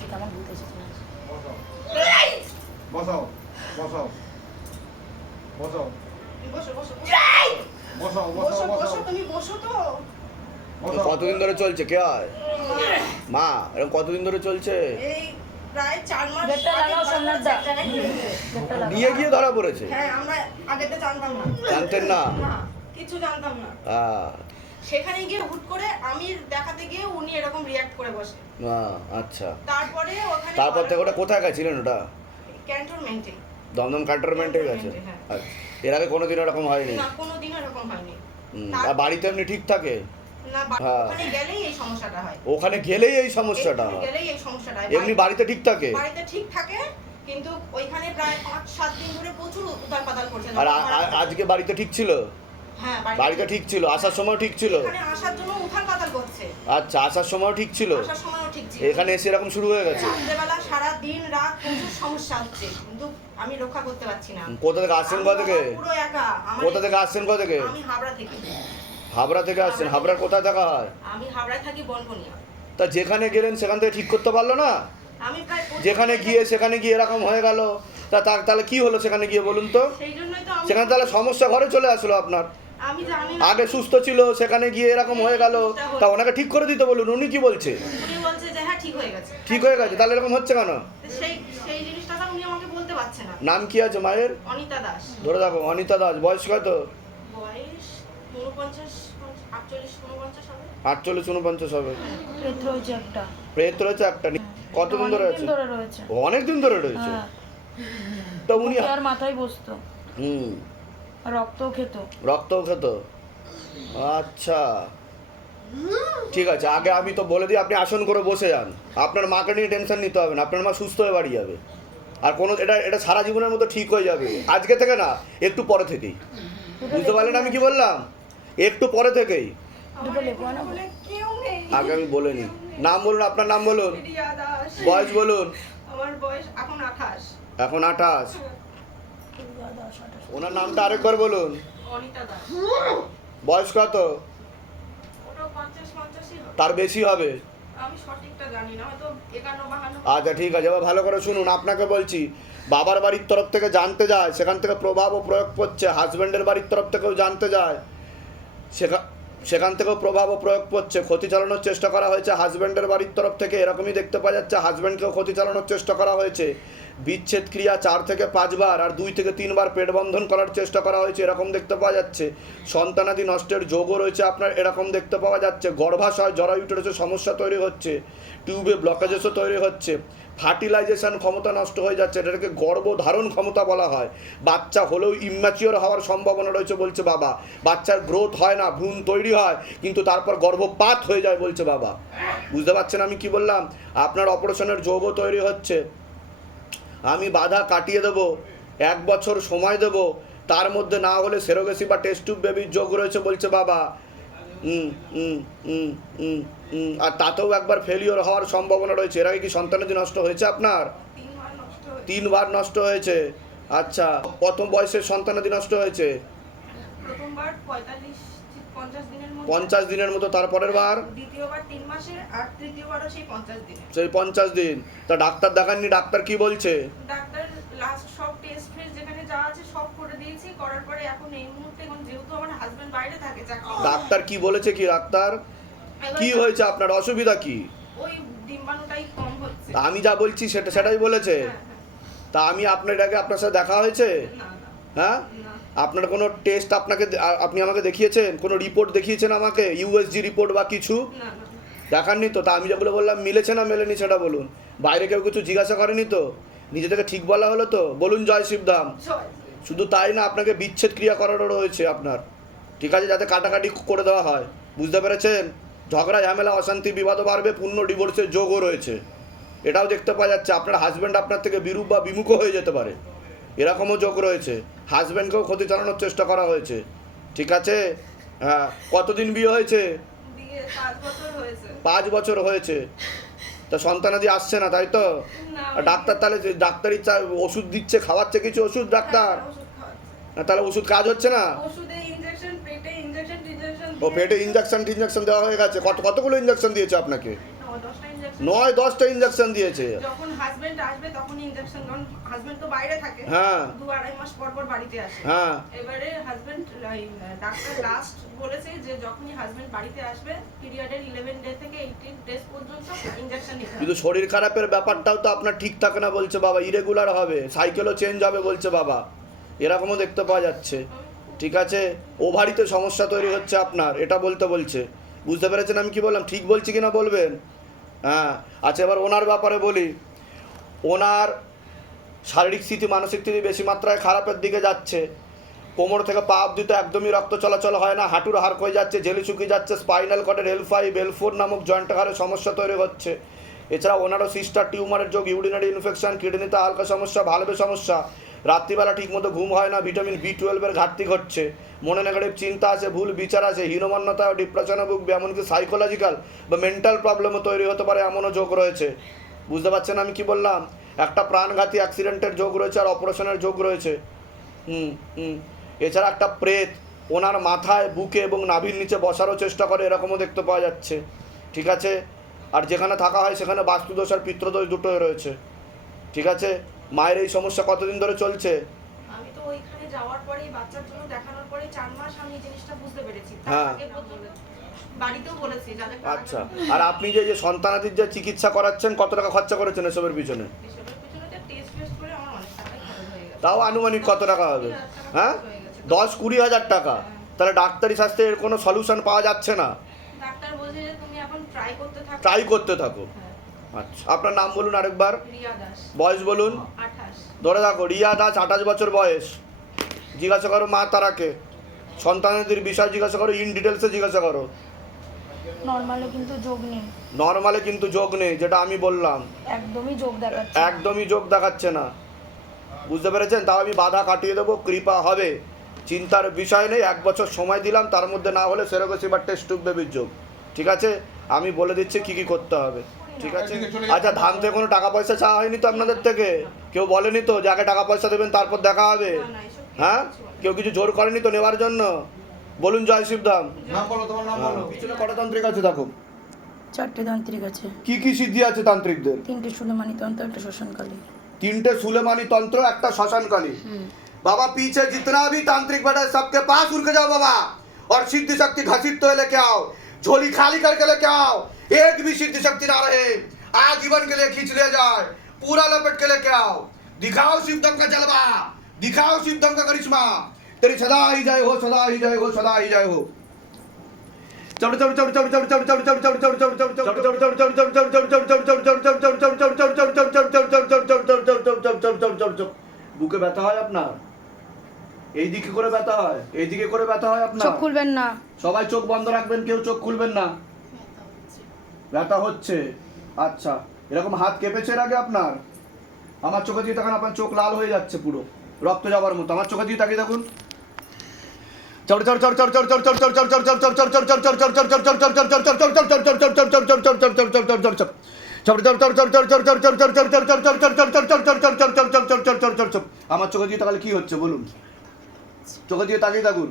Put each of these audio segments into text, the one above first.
আজকে কেমন বসাও বসাও বসাও। কতদিন ধরে চলছে? কে হয় মা এরকম কতদিন ধরে চলছে? নিয়ে গিয়ে ধরা পড়েছে? হ্যাঁ আমরা জানতাম না। জানতেন না? কিছু জানতাম না। সেখানে গিয়ে হুট করে আমি দেখাতে গিয়ে উনি এরকম রিয়াক্ট করে বসে। আহ, আচ্ছা। তারপরে ওখানে তারপর থেকে ওটা কোথায় গেছিলেন ওটা? ক্যান্টনমেন্টে দমদম কান্টনমেন্টে গেছে? হ্যাঁ। আচ্ছা, এর আগে কোনোদিন এরকম হয়নি? না কোনোদিন এরকম হয়নি। আর বাড়িতে এমনি ঠিক থাকে? না হ্যাঁ। ওখানে গেলেই এই সমস্যাটা হয়। ওখানে গেলেই এই সমস্যাটা? হয় গেলেই এই সমস্যাটা হয়। এমনি বাড়িতে ঠিক থাকে? বাড়িতে ঠিক থাকে কিন্তু ওইখানে প্রায় পাঁচ সাত দিন ধরে প্রচুর উতাল পাতাল করছে। আর আজকে বাড়িতে ঠিক ছিল? হ্যাঁ বাড়িতে ঠিক ছিল আসার সময় ঠিক ছিল? আসার জন্য উথাল পাতাল করছে। আচ্ছা আসার সময় ঠিক ছিল? আসার সময়ও ঠিক ছিল। এখানে এসে এরকম শুরু হয়ে গেছে? রাত্রেবেলা সারা দিন রাত প্রচুর সমস্যা হচ্ছে কিন্তু আমি রক্ষা করতে পারছি না। কোথা থেকে আসছেন কোথা থেকে? পুরো একা। কোথা থেকে আসছেন কোথা থেকে? আমি হাবড়া থেকে। হাবড়া থেকে আসছেন? হাবড়ার কোথায় থাকা হয়? আমি হাবড়ায় থাকি বনবনিয়া তা যেখানে গেলেন সেখান থেকে ঠিক করতে পারল না? আমি প্রায় যেখানে গিয়ে সেখানে গিয়ে এরকম হয়ে গেল। তা তাহলে কি হলো সেখানে গিয়ে বলুন তো? সেখানে তাহলে সমস্যা ঘরে চলে আসলো আপনার। আগে সুস্থ ছিল সেখানে গিয়ে এরকম হয়ে গেল। তা ওনাকে ঠিক করে দিতে বলুন উনি কি বলছে? উনি বলছে যে হ্যাঁ ঠিক হয়ে গেছে। ঠিক হয়ে গেছে তাহলে এরকম হচ্ছে কেন? সেই সেই জিনিসটা তো উনি আমাকে বলতে পারছে না। নাম কি আছে মায়ের? অনিতা দাস। ধরে দেখো অনিতা দাস বয়স কত? আটচল্লিশ উনপঞ্চাশ হবে। প্রেত রয়েছে একটা। প্রেত কতদিন ধরে আছে অনেকদিন ধরে রয়েছে। অনেক দিন ধরে রয়েছে। হ্যাঁ। উনি আর মাথায় বসতো। হুম। রক্তও খেত। রক্তও খেত? আচ্ছা। ঠিক আছে আগে আমি তো বলে দিই আপনি আসন করে বসে যান। আপনার মাকে নিয়ে টেনশন নিতে হবে না আপনার মা সুস্থ হয়ে বাড়ি যাবে। আর কোনো এটা এটা সারা জীবনের মতো ঠিক হয়ে যাবে। আজকে থেকে না একটু পরে থেকেই। বুঝতে পারলেন আমি কি বললাম? একটু পরে থেকেই। লেবু আনা। বলে কেউ নেই। আগে আমি বলিনি নাম বলুন আপনার নাম বলুন। বয়স বলুন। আমার বয়স এখন আঠাশ। এখন আঠাশ। ওনার নামটা আরেকবার বলুন। বয়স কত? তার বেশি হবে? আচ্ছা ঠিক আছে। এবার ভালো করে শুনুন আপনাকে বলছি বাবার বাড়ির তরফ থেকে জানতে যায় সেখান থেকে প্রভাব ও প্রয়োগ করছে হাজব্যান্ডের বাড়ির তরফ থেকেও জানতে যায় সেখান সেখান থেকেও প্রভাব ও প্রয়োগ করছে ক্ষতি চালানোর চেষ্টা করা হয়েছে হাজব্যান্ডের বাড়ির তরফ থেকে এরকমই দেখতে পাওয়া যাচ্ছে হাজব্যান্ডকেও ক্ষতি চালানোর চেষ্টা করা হয়েছে। বিচ্ছেদ ক্রিয়া চার থেকে পাঁচবার আর দুই থেকে তিনবার পেট বন্ধন করার চেষ্টা করা হয়েছে, এরকম দেখতে পাওয়া যাচ্ছে। সন্তানাদি নষ্টের যোগও রয়েছে আপনার, এরকম দেখতে পাওয়া যাচ্ছে। গর্ভাশয় জরায়ুটেরসে সমস্যা তৈরি হচ্ছে, টিউবে ব্লকেজেসও তৈরি হচ্ছে, ফার্টিলাইজেশন ক্ষমতা নষ্ট হয়ে যাচ্ছে, এটাকে গর্ভধারণ ক্ষমতা বলা হয়। বাচ্চা হলেও ইম্যাচিওর হওয়ার সম্ভাবনা রয়েছে বলছে বাবা। বাচ্চার গ্রোথ হয় না, ভ্রূণ তৈরি হয়, কিন্তু তারপর গর্ভপাত হয়ে যায় বলছে বাবা। বুঝতে পারছেন আমি কি বললাম? আপনার অপারেশনের যোগও তৈরি হচ্ছে। বাধা কাটিয়ে দেব, এক বছর সময় দেব, তার মধ্যে না হলে সেরোগেসি বা টেস্ট টিউব বেবির যোগ রয়েছে বলছে বাবা। আর তাতেও একবার ফেলিওর হওয়ার সম্ভাবনা রয়েছে। এর আগে কি সন্তানাদি নষ্ট হয়েছে আপনার? তিনবার নষ্ট হয়েছে। তিনবার নষ্ট হয়েছে আচ্ছা প্রথম বয়সের সন্তানাদি নষ্ট হয়েছে? প্রথমবার পঁয়তাল্লিশ পঞ্চাশ দিনের মতো তারপরের বার? দ্বিতীয়বার তিন মাসের আর তৃতীয়বারও সেই পঞ্চাশ দিন। তা ডাক্তার দেখাননি ডাক্তার কি বলছে? ডাক্তার লাস্ট সব টেস্ট ফেস্ট যেখানে যা আছে সব করে দিয়েছি করার পরে এখন এই মুহূর্তে এখন যেহেতু আমার হাজবেন্ড বাইরে থাকে চাকরি ডাক্তার কি বলেছে কি ডাক্তার? কি হয়েছে আপনার? অসুবিধা কি? ওই ডিম্বাণুটাই কম হচ্ছে। তা আমি যা বলছি সেটা সেটাই বলেছে? হ্যাঁ, হ্যাঁ। তা আমি আপনার আগে আপনার সাথে দেখা হয়েছে? হ্যাঁ? আপনার কোনো টেস্ট আপনাকে আপনি আমাকে দেখিয়েছেন? কোনো রিপোর্ট দেখিয়েছেন আমাকে? ইউএসজি রিপোর্ট বা কিছু? দেখাননি তো? তা আমি যেগুলো বললাম মিলেছে না মেলেনি সেটা বলুন। বাইরে কেউ কিছু জিজ্ঞাসা করেনি তো? নিজে থেকে ঠিক বলা হলো তো? বলুন জয় শিবধাম। শুধু তাই না আপনাকে বিচ্ছেদ ক্রিয়া করারও রয়েছে আপনার। ঠিক আছে যাতে কাটাকাটি করে দেওয়া হয়। বুঝতে পেরেছেন? ঝগড়া ঝামেলা অশান্তি বিবাদও বাড়বে পূর্ণ ডিভোর্সের যোগও রয়েছে। এটাও দেখতে পাওয়া যাচ্ছে। আপনার হাজব্যান্ড আপনার থেকে বিরূপ বা বিমুখও হয়ে যেতে পারে। এরকমও যোগ রয়েছে। হাজব্যান্ডকেও ক্ষতি চালানোর চেষ্টা করা হয়েছে। ঠিক আছে? হ্যাঁ কতদিন বিয়ে হয়েছে? পাঁচ বছর হয়েছে। তা সন্তানাদি আসছে না তাই তো? ডাক্তার তাহলে যে ডাক্তারি চা- ওষুধ দিচ্ছে খাওয়াচ্ছে কিছু ওষুধ ডাক্তার? হ্যাঁ, তাহলে ওষুধ কাজ হচ্ছে না? ও পেটে ইঞ্জেকশন টিনজেকশন দেওয়া হয়ে গেছে। কত কতগুলো ইঞ্জেকশন দিয়েছে আপনাকে? নয় দশটা ইঞ্জেকশন দিয়েছে। যখন হাজবেন্ড আসবে তখন কারণ হাজবেন্ড তো বাইরে থাকে। হ্যাঁ। দু আড়াই মাস পর পর বাড়িতে আসে। হ্যাঁ। এবারে হাজবেন্ড ডাক্তার লাস্ট বলেছে যে যখনই হাজবেন্ড বাড়িতে আসবে পিরিয়ডের 11 ডে থেকে পর্যন্ত নিতে কিন্তু শরীর খারাপের ব্যাপারটাও তো আপনার ঠিক থাকে না বলছে বাবা। ইরেগুলার হবে। সাইকেলও চেঞ্জ হবে বলছে বাবা। এরকমও দেখতে পাওয়া যাচ্ছে। ঠিক আছে? ওভারিতে সমস্যা তৈরি হচ্ছে আপনার। এটা বলতে বলছে। বুঝতে পেরেছেন আমি কি বললাম? ঠিক বলছি কিনা বলবেন? হ্যাঁ আচ্ছা এবার ওনার ব্যাপারে বলি। ওনার শারীরিক স্থিতি, মানসিক স্থিতি বেশি মাত্রায় খারাপের দিকে যাচ্ছে। কোমর থেকে পা অব্দি তো একদমই রক্ত চলাচল হয় না, হাঁটুর হার হয়ে যাচ্ছে, জেলি শুকিয়ে যাচ্ছে, স্পাইনাল কটের এল ফাইভ এল ফোর নামক জয়েন্ট হারে সমস্যা তৈরি হচ্ছে। এছাড়া ওনারও সিস্টার টিউমারের যোগ ইউরিনারি ইনফেকশন কিডনিতে হালকা সমস্যা ভালবে সমস্যা। রাত্রিবেলা ঠিক মতো ঘুম হয় না, ভিটামিন বি টুয়েলভের ঘাটতি ঘটছে। মনে নেগেটিভ চিন্তা আছে, ভুল বিচার আছে, হীনমান্যতা ও ডিপ্রেশনে ভুগবে, এমনকি সাইকোলজিক্যাল বা মেন্টাল প্রবলেমও তৈরি হতে পারে এমনও যোগ রয়েছে। বুঝতে পারছেন আমি কি বললাম? একটা প্রাণঘাতী অ্যাক্সিডেন্টের যোগ রয়েছে আর অপারেশনের যোগ রয়েছে। হুম হুম। এছাড়া একটা প্রেত ওনার মাথায়, বুকে এবং নাভির নিচে বসারও চেষ্টা করে, এরকমও দেখতে পাওয়া যাচ্ছে। ঠিক আছে? আর যেখানে থাকা হয় সেখানে বাস্তুদোষ আর পিত্রদোষ দুটোই রয়েছে। ঠিক আছে? মায়ের এই সমস্যা কতদিন ধরে চলছে? হ্যাঁ। আচ্ছা। আর আপনি যে যে সন্তানাদির যে চিকিৎসা করাচ্ছেন কত টাকা খরচা করেছেন এসবের পিছনে? তাও আনুমানিক কত টাকা হবে? হ্যাঁ? দশ কুড়ি হাজার টাকা। তাহলে ডাক্তারি স্বাস্থ্যের কোনো সলিউশন পাওয়া যাচ্ছে না? ট্রাই করতে থাকো। আচ্ছা। আপনার নাম বলুন আরেকবার। বয়স বলুন। ধরে রাখো রিয়া দাস আঠাশ বছর বয়স। জিজ্ঞাসা করো মা তারাকে সন্তানদের বিষয় জিজ্ঞাসা করো ইন ডিটেলসে জিজ্ঞাসা করো। নর্মালে কিন্তু যোগ নেই। নর্মালে কিন্তু যোগ নেই যেটা আমি বললাম। একদমই যোগ দেখাচ্ছে একদমই যোগ দেখাচ্ছে না। বুঝতে পেরেছেন? তাও আমি বাধা কাটিয়ে দেবো কৃপা হবে। চিন্তার বিষয় নেই এক বছর সময় দিলাম তার মধ্যে না হলে সেরকম সেবার টেস্ট টুব বেবির যোগ। ঠিক আছে? আমি বলে দিচ্ছি কী কী করতে হবে। ঠিক আছে? আচ্ছা ধান থেকে কোনো টাকা পয়সা চাওয়া হয়নি তো আপনাদের থেকে? কেউ বলেনি তো যাকে টাকা পয়সা দেবেন তারপর দেখা হবে? হ্যাঁ? কেউ কিছু জোর করেনি তো নেওয়ার জন্য? বলুন জয় শিবধাম পিছনে কটা তান্ত্রিক আছে দেখো? চারটে তান্ত্রিক আছে। কি কি সিদ্ধি আছে তান্ত্রিকদের? তিনটে সুলেমানি তন্ত্র একটা শ্মশানকালী। তিনটে সুলেমানি তন্ত্র একটা শ্মশানকালী। बाबा पीछे जितना भी तांत्रिक बैठा है सबके पास उनके जाओ बाबा और सिद्धि शक्ति घसीटते तो हुए लेके आओ झोली खाली करके एक भी सिद्ध शक्ति ना रहे आजीवन के लिए खींच ले जाए पूरा लपेट के लेके आओ दिखाओ शिवदम का जलवा दिखाओ शिवदम का करिश्मा तेरी सदा ही जय हो सदा ही जय हो सदा ही जय हो বুকে ব্যথা হয় আপনার এইদিকে করে ব্যথা হয় এইদিকে করে ব্যথা হয় আপনার চোখ খুলবেন না সবাই চোখ বন্ধ রাখবেন কেউ চোখ খুলবেন না ব্যথা হচ্ছে আচ্ছা এরকম হাত কেঁপেছে এর আগে আপনার আমার চোখে দিয়ে তখন আপনার চোখ লাল হয়ে যাচ্ছে পুরো রক্ত যাওয়ার মতো আমার চোখে দিয়ে তাকিয়ে দেখুন চড় চড় চড় চড় চড় আমার চোখে দিয়ে তাহলে কি হচ্ছে বলুন চোখে দিয়ে তাকিয়ে থাকুন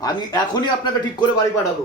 আমি এখনই আপনাকে ঠিক করে বাড়ি পাঠাবো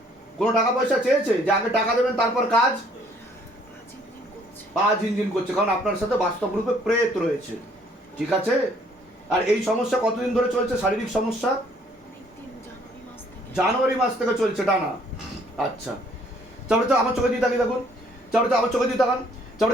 কোনো টাকা পয়সা চেয়েছে যে আগে টাকা দেবেন তারপর কাজ পা ঝিনঝিন করছে কারণ আপনার সাথে বাস্তব রূপে প্রেত রয়েছে ঠিক আছে আর এই সমস্যা কতদিন ধরে চলছে শারীরিক সমস্যা জানুয়ারি মাস থেকে চলছে টানা আচ্ছা চলো তো আমার চোখে দিয়ে তাকিয়ে দেখুন চলো তো আমার চোখে দিয়ে তাকান চলো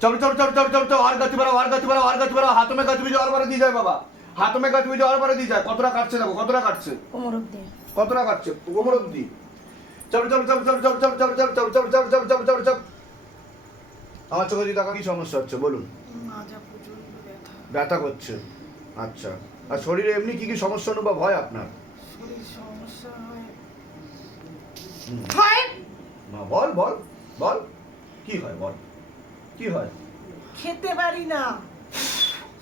चलो चलो चलो चलो चलो और गति बढ़ाओ और गति बढ़ाओ और गति बढ़ाओ हाथों में गतिविधि और बढ़े दी जाए बाबा হাতও में गतिविधि और बढ़े दी जाए কতটা কাটছে দেখো কতটা কাটছে কোমর অব্দি কতটা কাটছে কোমর অবধি চল চল চল চল চল চল চল চল চল চল চল চল চল চল চল আমার চোখে যদি দেখা কি সমস্যা হচ্ছে বলুন মাজা প্রচন্ড ব্যথা ব্যথা করছে আচ্ছা আর শরীরে এমনি কি কি সমস্যা অনুভব হয় আপনার শরীর সমস্যা হয় হয় না বল বল বল কি হয় বল কি হয় খেতে পারি না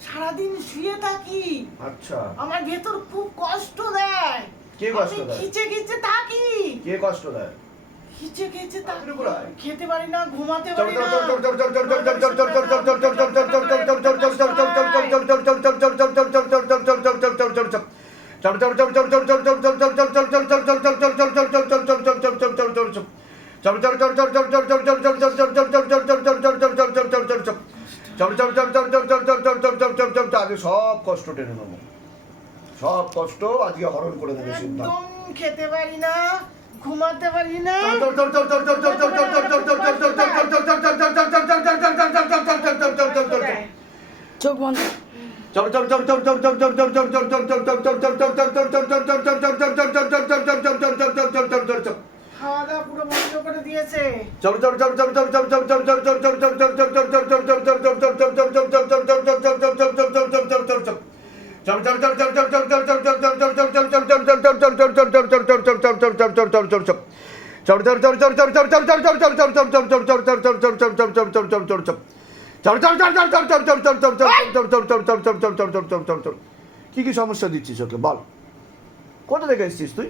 সারাদিন শুয়ে থাকি আচ্ছা আমার ভেতর খুব কষ্ট দেয় কে কষ্ট দেয় খিচে খিচে থাকি কে কষ্ট দেয় খিচে খিচে থাকি খেতে পারি না ঘুমাতে চল পারি চল না চল চল চল চল চল চল চল চল চল চল চল চল চল চল চল চল চল চল সব কষ্ট টেনে নেব সব কষ্ট আজকে হরণ করে দেবে সিদ্ধান্ত খেতে পারি না ঘুমাতে পারি না চোখ বন্ধ কি কি সমস্যা দিচ্ছিস ওকে বল কোথা থেকে এসেছিস তুই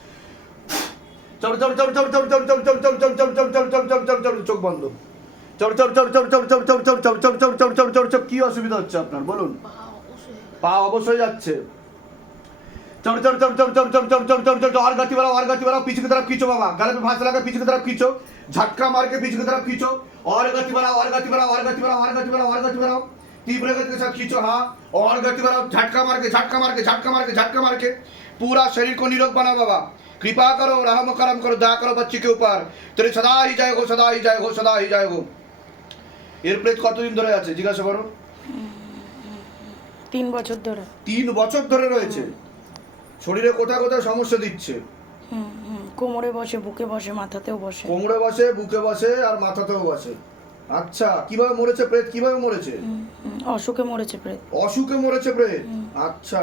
চল চল চল চল চল চল চল চল চল চল চল চল চল চল চল চল চল চোখ বন্ধ চল চল চল চল চল চল চল চল চল চল চল চল চল চল চল কি অসুবিধা হচ্ছে আপনার বলুন পা অবশ্যই যাচ্ছে चल चल चल चल चल चल चल चल चल चल और गति बढ़ाओ और गति बढ़ाओ पीछे की तरफ खींचो बाबा गले पे फांस लगा पीछे की तरफ खींचो झटका मार के पीछे की तरफ खींचो और गति बढ़ाओ और गति बढ़ाओ और गति बढ़ाओ और गति बढ़ाओ और गति बढ़ाओ तीव्र गति के साथ खींचो हाँ और गति बढ़ाओ झटका मार के झटका मार के झटका मार के झटका मार के पूरा शरीर को निरोग बनाओ बाबा कृपा करो रहम करम करो दया करो बच्चे के ऊपर तेरे सदा ही जाए हो सदा ही जाए हो सदा ही जाए हो এর প্লেট কতদিন ধরে আছে জিজ্ঞাসা করো তিন বছর ধরে তিন বছর ধরে রয়েছে শরীরে কোথায় কোথায় সমস্যা দিচ্ছে হুম হুম কোমরে বসে বুকে বসে মাথাতেও বসে কোমরে বসে বুকে বসে আর মাথাতেও বসে আচ্ছা কিভাবে মরেছে প্রেত কিভাবে মরেছে হুম, হুম, অসুখে মরেছে প্রেত অসুখে মরেছে প্রেত আচ্ছা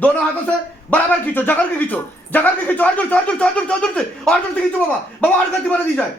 दोनों हाथों से बराबर खींचो जगह के खींचो जगह के खींचो और दूर से और दूर से और दूर से खींचो बाबा बाबा और गति बना दी जाए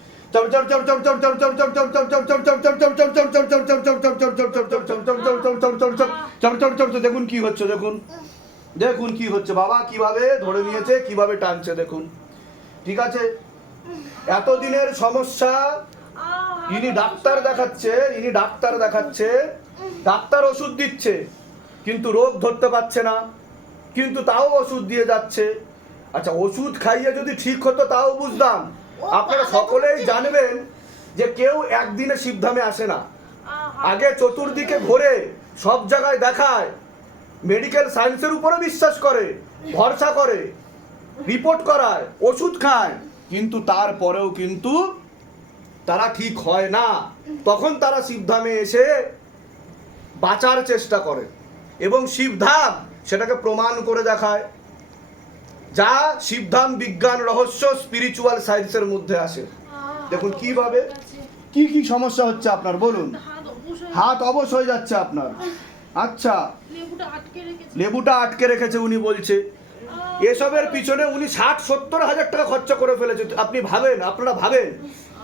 দেখুন কি হচ্ছে, দেখুন। দেখুন কি হচ্ছে। বাবা কীভাবে ধরে নিয়েছে, কীভাবে টানছে, দেখুন। ঠিক আছে? এতদিনের সমস্যা, ইনি ডাক্তার দেখাচ্ছে, ইনি ডাক্তার দেখাচ্ছে, ডাক্তার ওষুধ দিচ্ছে, কিন্তু রোগ ধরতে পারছে না, কিন্তু তাও ওষুধ দিয়ে যাচ্ছে। আচ্ছা ওষুধ খাইয়ে যদি ঠিক হতো, তাও বুঝতাম। আপনারা সকলেই জানবেন যে কেউ একদিনে শিবধামে আসে না। আগে চতুর্দিকে ঘোরে সব জায়গায় দেখায় মেডিকেল সায়েন্সের উপরে বিশ্বাস করে ভরসা করে রিপোর্ট করায় ওষুধ খায় কিন্তু তারপরেও কিন্তু তারা ঠিক হয় না। তখন তারা শিবধামে এসে বাঁচার চেষ্টা করে এবং শিবধাম সেটাকে প্রমাণ করে দেখায়। যা শিবধাম বিজ্ঞান, রহস্য স্পিরিচুয়াল সায়েন্সের মধ্যে আসে। দেখুন, কীভাবে? কি কি সমস্যা হচ্ছে আপনার? বলুন। হাত অবশ হয়ে যাচ্ছে আপনার। আচ্ছা। লেবুটা আটকে রেখেছে লেবুটা আটকে রেখেছে উনি বলছে। এসবের পিছনে উনি ষাট, সত্তর হাজার টাকা খরচা করে ফেলেছে। আপনি ভাবেন, আপনারা ভাবেন।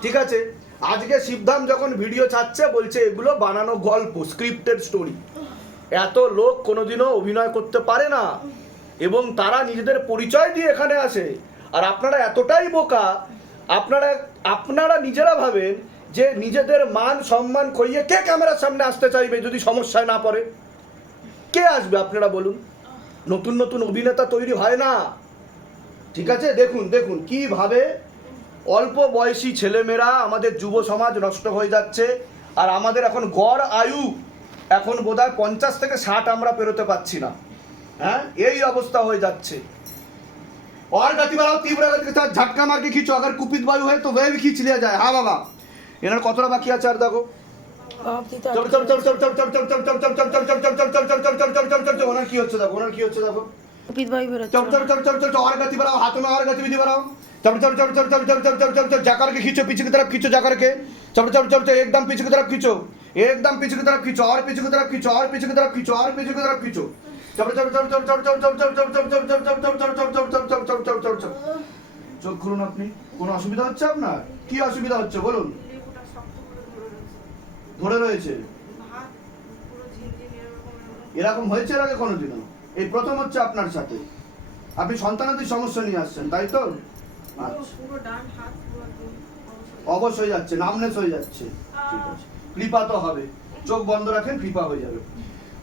ঠিক আছে? আজকে শিবধাম যখন ভিডিও ছাড়ছে, বলছে এগুলো বানানো গল্প স্ক্রিপ্টেড স্টোরি এত লোক কোনোদিনও অভিনয় করতে পারে না। এবং তারা নিজেদের পরিচয় দিয়ে এখানে আসে। আর আপনারা এতটাই বোকা, আপনারা আপনারা নিজেরা ভাবেন যে নিজেদের মান, সম্মান করিয়ে কে ক্যামেরার সামনে আসতে চাইবে যদি সমস্যায় না পড়ে? কে আসবে আপনারা বলুন? নতুন নতুন অভিনেতা তৈরি হয় না। ঠিক আছে? দেখুন দেখুন, কীভাবে অল্প বয়সী ছেলেমেয়েরা আমাদের যুব সমাজ নষ্ট হয়ে যাচ্ছে। আর আমাদের এখন গড় আয়ু এখন বোধহয় পঞ্চাশ থেকে ষাট আমরা পেরোতে পারছি না। হ্যাঁ এই অবস্থা হয়ে যাচ্ছে और गति बढ़ाओ तीव्र गति के साथ झटका मार के खींचो अगर कुपित वायु है तो वह भी खींच लिया जाए हाँ बाबा এনার কতটা বাকি আছে আর দেখো ওনার কি হচ্ছে দেখো ওনার কি হচ্ছে দেখো और गति बढ़ाओ हाथों में और गतिविधि बढ़ाओ जाकर के खींचो पीछे की तरफ खींचो जाकर के चलो चलो चलो एकदम पीछे की तरफ खींचो एकदम पीछे की तरफ खींचो और पीछे की तरफ खींचो और पीछे की तरफ खींचो और पीछे की तरफ खींचो চোখ করুন আপনি কোনো অসুবিধা হচ্ছে আপনার কি অসুবিধা হচ্ছে বলুন ধরে রয়েছে এরকম হয়েছে এর আগে কোনোদিনও এই প্রথম হচ্ছে আপনার সাথে আপনি সন্তানাদের সমস্যা নিয়ে আসছেন তাই তো অবশ্যই যাচ্ছে নামনেস হয়ে যাচ্ছে ঠিক আছে কৃপা তো হবে চোখ বন্ধ রাখেন কৃপা হয়ে যাবে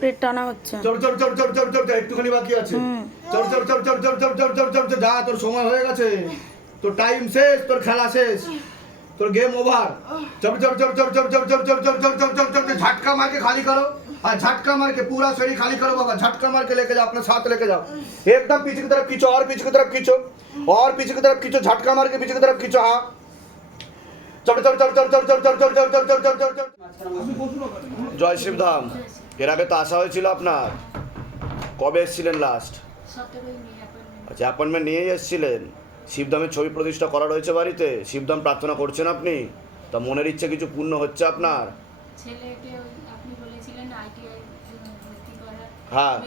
পেট টানা হচ্ছে চল চল চল চল চল চল চল একটুখানি বাকি আছে হুম। চল চল চল চল চল চল চল চল চল চল যা তোর সময় হয়ে গেছে তোর টাইম শেষ তোর খেলা শেষ তোর गेम ओवर चल चल चल चल चल चल चल चल चल चल चल चल चल चल झटका मार के खाली करो और झटका मार के पूरा शरीर खाली करो बाबा झटका मार के लेके जाओ अपने साथ लेके जाओ एकदम पीछे की तरफ खींचो और पीछे की तरफ खींचो और पीछे की तरफ खींचो झटका मार के पीछे की तरफ खींचो हाँ চড় চড় চড় চড় চড় চড় চড় চড় চড় চড় চড় চড় চড় জয় শিবধাম এর আগে তো আসা হয়েছিল আপনার। কবে এসেছিলেন লাস্ট আচ্ছা অ্যাপয়েন্টমেন্ট নিয়েই এসেছিলেন। শিবধামের ছবি প্রতিষ্ঠা করা রয়েছে বাড়িতে। শিবধাম প্রার্থনা করছেন আপনি? তা মনের ইচ্ছে কিছু পূর্ণ হচ্ছে আপনার? হ্যাঁ।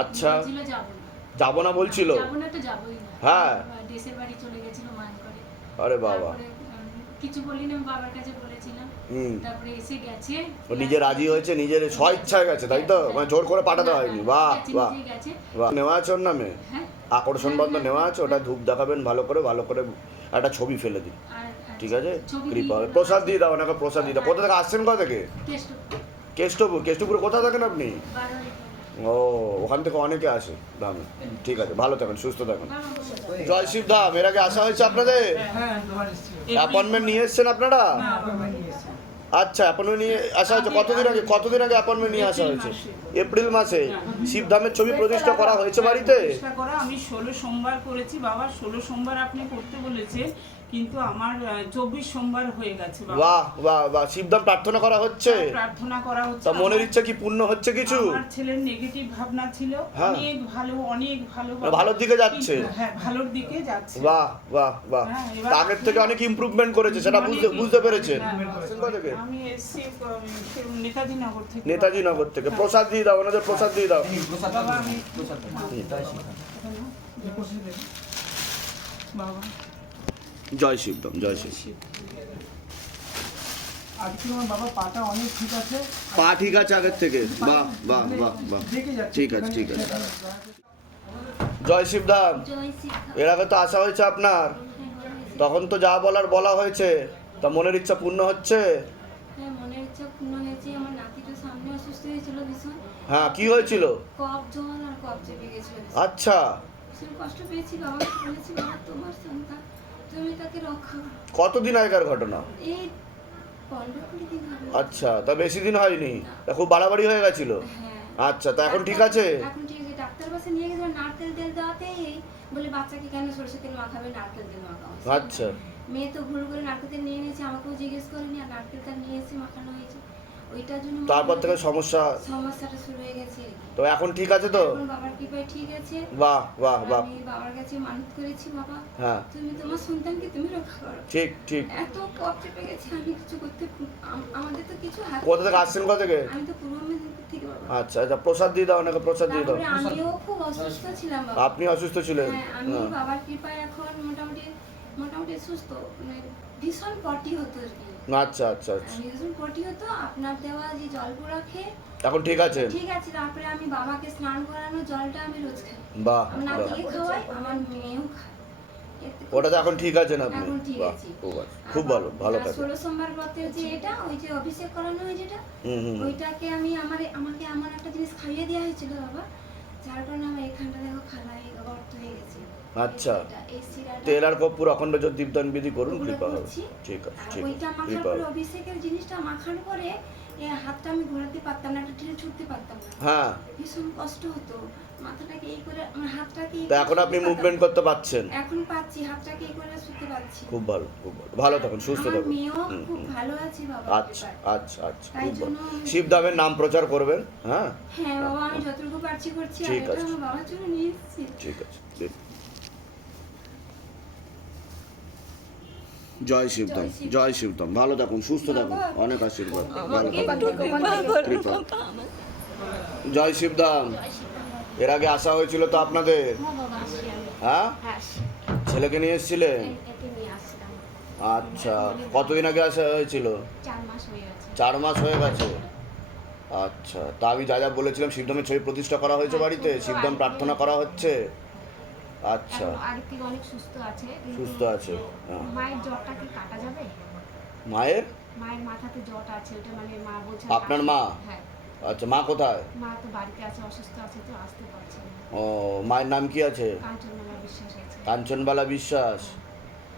আচ্ছা। যাব না। বলছিল? হ্যাঁ। আরে বাবা। কিছু বলিনি বাবার কাছে বলেছিলাম। তারপরে এসে গেছে। ও নিজে রাজি হয়েছে নিজের স্ব ইচ্ছায় গেছে তাই তো? মানে জোর করে পাঠাতে হয়নি। বাহ গেছে, বাহ। বাহ। নেওয়া আছে ওর নামে? হ্যাঁ। আকর্ষণ বন্ধ নেওয়া আছে ওটা ধূপ দেখাবেন ভালো করে ভালো করে একটা ছবি ফেলে দিন। ঠিক আছে? কৃপা। হবে প্রসাদ দিয়ে দাও ওনাকে প্রসাদ দিয়ে দাও। কোথা থেকে আসছেন কোথা থেকে? কেষ্টপুর। কেষ্টপুরে। কোথা থাকেন আপনি? ও ওখান থেকে অনেকে আসে দামে ঠিক আছে ভালো থাকেন সুস্থ থাকেন। জয় শিব ধাম এর আগে আসা হয়েছে আপনাদের? হ্যাঁ অ্যাপয়েন্টমেন্ট নিয়ে এসছেন আপনারা? আচ্ছা অ্যাপয়েন্টমেন্ট নিয়ে আসা হয়েছে। কতদিন আগে কতদিন আগে অ্যাপয়েন্টমেন্ট নিয়ে আসা হয়েছে? এপ্রিল মাসে? শিবধামের ছবি প্রতিষ্ঠা করা হয়েছে বাড়িতে? করা। আমি ষোলো সোমবার করেছি বাবা। ষোলো সোমবার আপনি করতে বলেছে কিন্তু আমার চব্বিশ সোমবার হয়ে গেছে বাহ বাহ বাহ। শিবধাম প্রার্থনা করা হচ্ছে? প্রার্থনা করা হচ্ছে। তা মনের ইচ্ছা কি পূর্ণ হচ্ছে কিছু? আমার ছেলের নেগেটিভ ভাবনা ছিল। হ্যাঁ। অনেক ভালো অনেক ভালো বাবা। ভালোর দিকে যাচ্ছে? হ্যাঁ ভালোর দিকে যাচ্ছে। বাহ বাহ বাহ। হ্যাঁ, আগের থেকে অনেক ইমপ্রুভমেন্ট করেছে সেটা বুঝতে বুঝতে পেরেছেন? হ্যাঁ, আমি এসছি নেতাজি নগর থেকে। নেতাজি নগর থেকে প্রসাদ দিয়ে দাও ওনাদের প্রসাদ দিয়ে দাও। বাবা। জয় শিবদম জয় শিব। পা ঠিক আছে আগের থেকে। বাহ বাহ বাহ বাহ। ঠিক আছে ঠিক আছে। জয় শিবদাম। এর আগে তো আসা হয়েছে আপনার। তখন তো যা বলার বলা হয়েছে তা মনের ইচ্ছা পূর্ণ হচ্ছে? হ্যাঁ, হ্যাঁ কি হয়েছিল? আচ্ছা। কষ্ট পেয়েছি বাবা তোমার সন্তান। তুমি তাকে রক্ষা করো। কতদিন আগেকার ঘটনা? এই পনেরো কুড়ি দিন হবে। আচ্ছা তা বেশি দিন হয়নি? তা খুব বাড়াবাড়ি হয়ে গেছিল? হ্যাঁ। আচ্ছা তা এখন ঠিক আছে? এখন ঠিক আছে। ডাক্তার বাসে নিয়ে গেছিল নারকেল তেল দেওয়াতেই বলে বাচ্চাকে কেন সরষে তেল মাখাবে? নারকেল তেল মাখাও। আচ্ছা। মেয়ে তো ভুল করে নারকেল তেল নিয়ে নিয়েছে আমাকেও জিজ্ঞেস করেনি আর নারকেল তেল নিয়ে এসে মাখানো হয়েছে। ওইটার জন্য তারপর থেকে সমস্যা সমস্যাটা শুরু হয়ে গেছে। তো এখন ঠিক আছে তো? বাবার কৃপায় ঠিক আছে। বাহ বাহ বাহ। আমি বাবার কাছে মানত করেছি বাবা। হ্যাঁ। তুমি তোমার সন্তানকে তুমি রক্ষা করো। ঠিক ঠিক। এত কপ চেপে গেছে আমি কিছু করতে আমাদের তো কিছু হাত কোথা থেকে আসছেন কোথা থেকে? আমি তো পূর্ব মেদিনীপুর থেকে বাবা। আচ্ছা আচ্ছা প্রসাদ দিয়ে দাও ওনাকে প্রসাদ দিয়ে দাও। আমিও খুব অসুস্থ ছিলাম বাবা। আপনি অসুস্থ ছিলেন? হ্যাঁ আমি হ্যাঁ। বাবার কৃপায় এখন মোটামুটি মোটামুটি সুস্থ মানে ভীষণ পটি হতো আর কি। আচ্ছা আচ্ছা আচ্ছা। ভীষণ পটি হতো আপনার দেওয়া যে জল পোড়া খেয়ে এখন ঠিক আছে? ঠিক আছে তারপরে আমি বাবাকে স্নান করানো জলটা আমি রোজ খাই। বাহ নাতিকে খাওয়াই আমার মেয়েও খায়। খুব- এখন ঠিক আপনি? এখন ঠিক বাহ খুব ভালো ভালো আর ষোলো সোমবার ব্রতের যে এটা ওই যে অভিষেক করানো হয় যেটা ওইটাকে আমি আমার আমাকে এমন একটা জিনিস খাইয়ে দেওয়া হয়েছিল বাবা যার কারণে আমার এখানটা দেখো খালাই গর্ত হয়ে গেছে। আচ্ছা। এই শিরাটা- এই তেল আর কর্পূর অখণ্ড জ্যোত দীপদান বিধি করুন কৃপা হবে। ঠিক আছে ঠিক আছে কৃপা পরে হবে। অভিষেকের জিনিসটা মাখার পরে হাতটা আমি ঘোরাতে পারতাম না ঠেলে ছুটতে পারতাম না। হ্যাঁ। ভীষণ কষ্ট হতো। মাথাটাকে এই করে আমার হাতটাকে তা এখন আপনি মুভমেন্ট করতে পারছেন? এখন পাচ্ছি হাতটাকে এই করে ছুটতে পারছি। খুব ভালো খুব ভালো। ভালো থাকুন সুস্থ থাকুন। মেয়েও খুব ভালো আছে বাবা আচ্ছা আচ্ছা আচ্ছা খুব ভালো। আমি- শিবধামের নাম প্রচার করবেন হ্যাঁ? হ্যাঁ বাবা আমি যতটুকু পারছি করছি আর ঠিক আছে। বাবার জন্য নিয়ে ঠিক আছে জয় শিবধাম জয় শিবধাম ভালো থাকুন, সুস্থ থাকুন। অনেক আশীর্বাদ। ভালো থাকুন। জয় শিবধাম এর আগে আসা হয়েছিল তো আপনাদের? হ্যাঁ? ছেলেকে নিয়ে এসেছিলেন এ- একে নিয়ে আসছিলাম আচ্ছা। কতদিন আগে আসা হয়েছিল? চার মাস হয়ে গেছে। আচ্ছা। তা আমি যা যা বলেছিলাম শিবধামের ছবি প্রতিষ্ঠা করা হয়েছে বাড়িতে? শিবধাম প্রার্থনা করা হচ্ছে? আচ্ছা। থেকে অনেক সুস্থ আছে সুস্থ আছে হ্যাঁ। মায়ের জ্বরটা কি কাটা যাবে? মায়ের? মায়ের মাথাতে জ্বরটা আছে ওটা মানে মা বলছে আপনার মা? হ্যাঁ। আচ্ছা মা কোথায়? মা তো বাড়িতে আছে অসুস্থ আছে তো আসতে পারছে না। ও মায়ের নাম কি আছে? কাঞ্চনমালা বিশ্বাস আছে। কাঞ্চনবালা বিশ্বাস।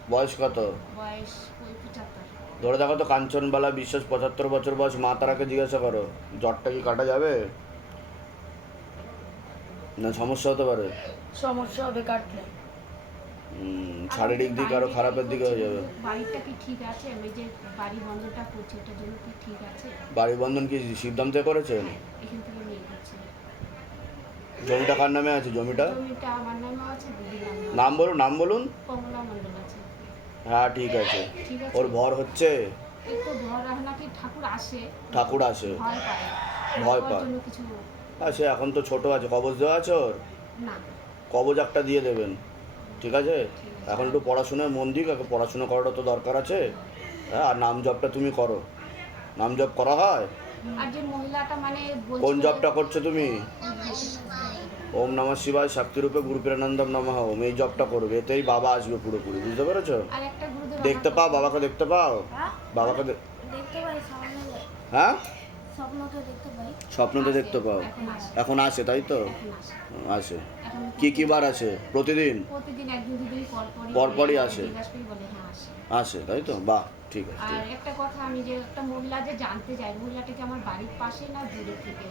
বয়স কত? বয়স ওই পঁচাত্তর ধরে দেখো তো কাঞ্চনবালা বিশ্বাস পঁচাত্তর বছর বয়স মা তারাকে জিজ্ঞাসা করো জ্বরটা কি কাটা যাবে? না সমস্যা হতে পারে। সমস্যা হবে কাটলে। শারীরিক দিক আরও খারাপের দিকে হয়ে যাবে। বাড়িটা কি ঠিক আছে? আমি যে বাড়ি বন্ধটা করছি ওটার জন্য কি ঠিক আছে? বাড়ি বন্ধন কি সিদ্ধান্ত করেছেন? হ্যাঁ এখান থেকে নিয়ে করছি জমিটা কার নামে আছে জমিটা? জমিটা আমার নামে আছে নাম বলুন নাম বলুন। কমলা মণ্ডল আছে। হ্যাঁ ঠিক আছে। ওর ভর হচ্ছে? একটু আর নাকি ঠাকুর আসে। ঠাকুর আসে। ভয় পায়। ভয় পায়। কিছু হ্যাঁ সে এখন তো ছোট আছে কবজ দেওয়া আছে ওর? কবজ একটা দিয়ে দেবেন ঠিক আছে? এখন একটু পড়াশোনায় মন দিক এখন পড়াশোনা করাটা তো দরকার আছে। হ্যাঁ আর নাম জবটা তুমি করো। নাম জব করা হয়? মানে কোন জবটা করছ তুমি? ওম নমঃ শিবায় শক্তিরূপে গুরুপ্রেরানন্দম নমঃ। ওম এই জবটা করবে এতেই বাবা আসবে পুরোপুরি বুঝতে পেরেছ? দেখতে পাও বাবাকে দেখতে পাও? বাবাকে দেখতে হ্যাঁ? স্বপ্নতে দেখতে দেখতে পাও? এখন আসে। তাই তো? আছে আসে। কি কি বার আসে? প্রতিদিন? পরপরই হ্যাঁ আসে। আসে তাই তো? বাহ। ঠিক আছে আর একটা কথা আমি যে একটা মহিলা যে জানতে চাই কি আমার বাড়ির পাশে না দূরে থেকে?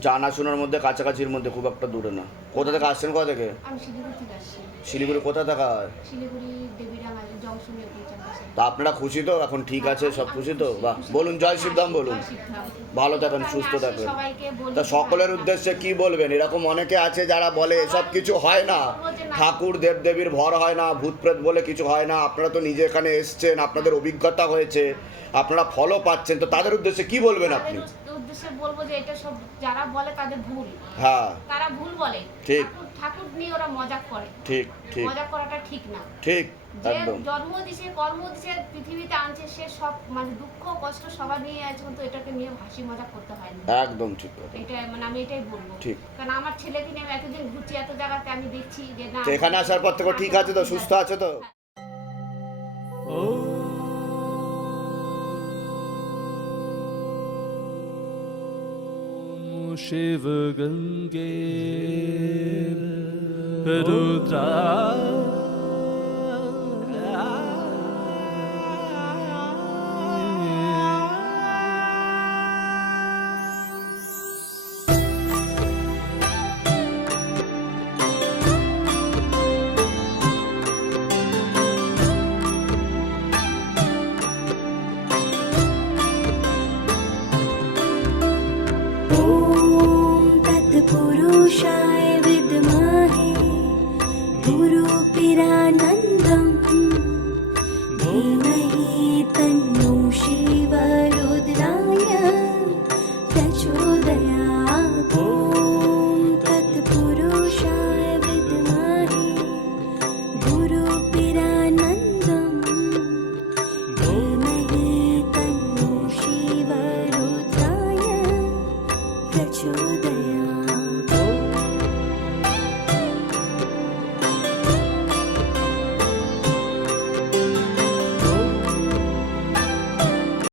জানাশোনার মধ্যে কাছাকাছির মধ্যে খুব একটা দূরে না। কোথা থেকে আসছেন কোথা থেকে? আমি শিলিগুড়ি থেকে আসছি। শিলিগুড়ি কোথা থেকে? হয় শিলিগুড়ি দেবীরাঙা তা আপনারা খুশি তো? এখন ঠিক আছে সব খুশি তো? বাহ বলুন জয় শিবধাম বলুন। ভালো থাকেন সুস্থ থাকেন। তা সকলের উদ্দেশ্যে কি বলবেন? এরকম অনেকে আছে যারা বলে এসব কিছু হয় না। ঠাকুর দেবদেবীর ভর হয় না ভূত প্রেত বলে কিছু হয় না। আপনারা তো নিজে এখানে এসছেন আপনাদের অভিজ্ঞতা হয়েছে আপনারা ফলও পাচ্ছেন। তো তাদের উদ্দেশ্যে কি বলবেন আপনি? উদ্দেশ্যে বলব যে এটা সব যারা বলে তাদের ভুল। হ্যাঁ। তারা ভুল বলে। ঠিক। ঠাকুর নিয়ে ওরা মজাক করে। ঠিক ঠিক। মজা করাটা ঠিক না। ঠিক যে জন্ম দিছে কর্ম দিছে পৃথিবীতে আনছে সে সব মানে দুঃখ কষ্ট সবার নিয়ে আছে কিন্তু এটাকে নিয়ে হাসি মজা করতে হয় না। একদম ঠিক এটা মানে আমি এটাই বলব। ঠিক। কারণ আমার ছেলেকে নিয়ে আমি এতদিন ঘুরছি এত জায়গাতে আমি দেখছি যে না এখানে আসার পর থেকে ঠিক আছে তো সুস্থ আছে তো? शिव गङ्गे रुद्रा